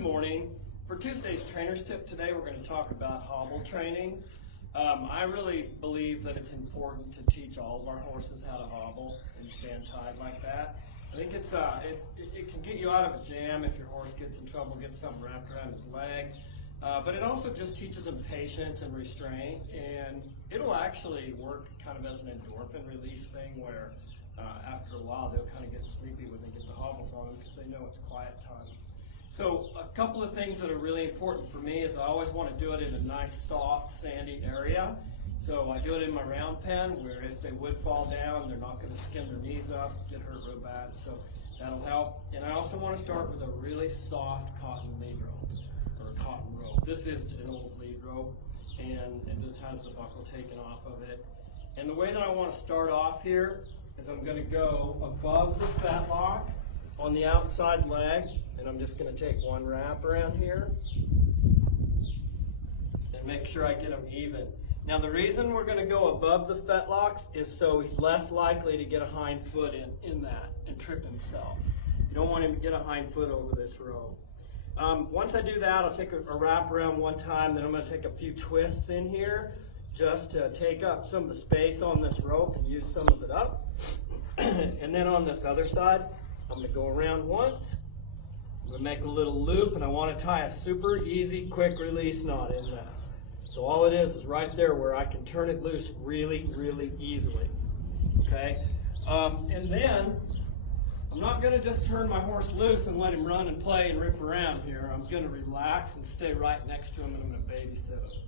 morning. For Tuesday's Trainer's Tip today, we're going to talk about hobble training. I really believe that it's important to teach all of our horses how to hobble and stand tied like that. I think it can get you out of a jam if your horse gets in trouble, gets something wrapped around his leg. But it also just teaches them patience and restraint, and it'll actually work kind of as an endorphin release thing where after a while they'll kind of get sleepy when they get the hobbles on them because they know it's quiet time. So a couple of things that are really important for me is I always want to do it in a nice, soft, sandy area. So I do it in my round pen where if they would fall down, they're not going to skin their knees up, get hurt real bad. So that'll help. And I also want to start with a really soft cotton lead rope or a cotton rope. This is an old lead rope, and it just has the buckle taken off of it. And the way that I want to start off here is I'm going to go above the fetlock on the outside leg, and I'm just going to take one wrap around here and make sure I get them even. Now the reason we're going to go above the fetlocks is so he's less likely to get a hind foot in that and trip himself. You don't want him to get a hind foot over this row. Once I do that, I'll take a wrap around one time, then I'm going to take a few twists in here just to take up some of the space on this rope and use some of it up. And then on this other side, I'm going to go around once. I'm going to make a little loop, and I want to tie a super easy, quick release knot in this. So all it is right there where I can turn it loose really, really easily. Okay? And then I'm not going to just turn my horse loose and let him run and play and rip around here. I'm going to relax and stay right next to him, and I'm going to babysit him.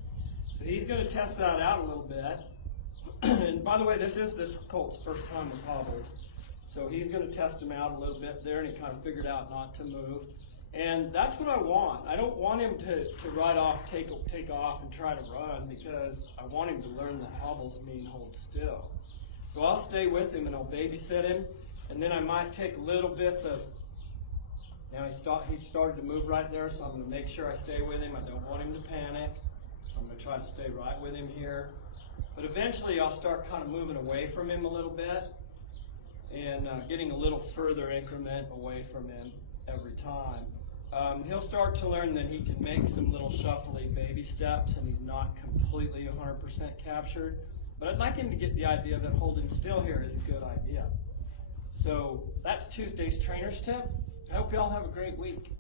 So he's going to test that out a little bit. And by the way, this is this colt's first time with hobbles. So he's going to test him out a little bit there, and he kind of figured out not to move. And that's what I want. I don't want him to ride off, take off, and try to run, because I want him to learn that hobbles mean hold still. So I'll stay with him, and I'll babysit him. And then I might take little bits of, now he started to move right there, so I'm going to make sure I stay with him. I don't want him to panic. I'm going to try to stay right with him here. But eventually I'll start kind of moving away from him a little bit and getting a little further increment away from him every time. He'll start to learn that he can make some little shuffly baby steps, and he's not completely 100% captured. But I'd like him to get the idea that holding still here is a good idea. So that's Tuesday's Trainer's Tip. I hope you all have a great week.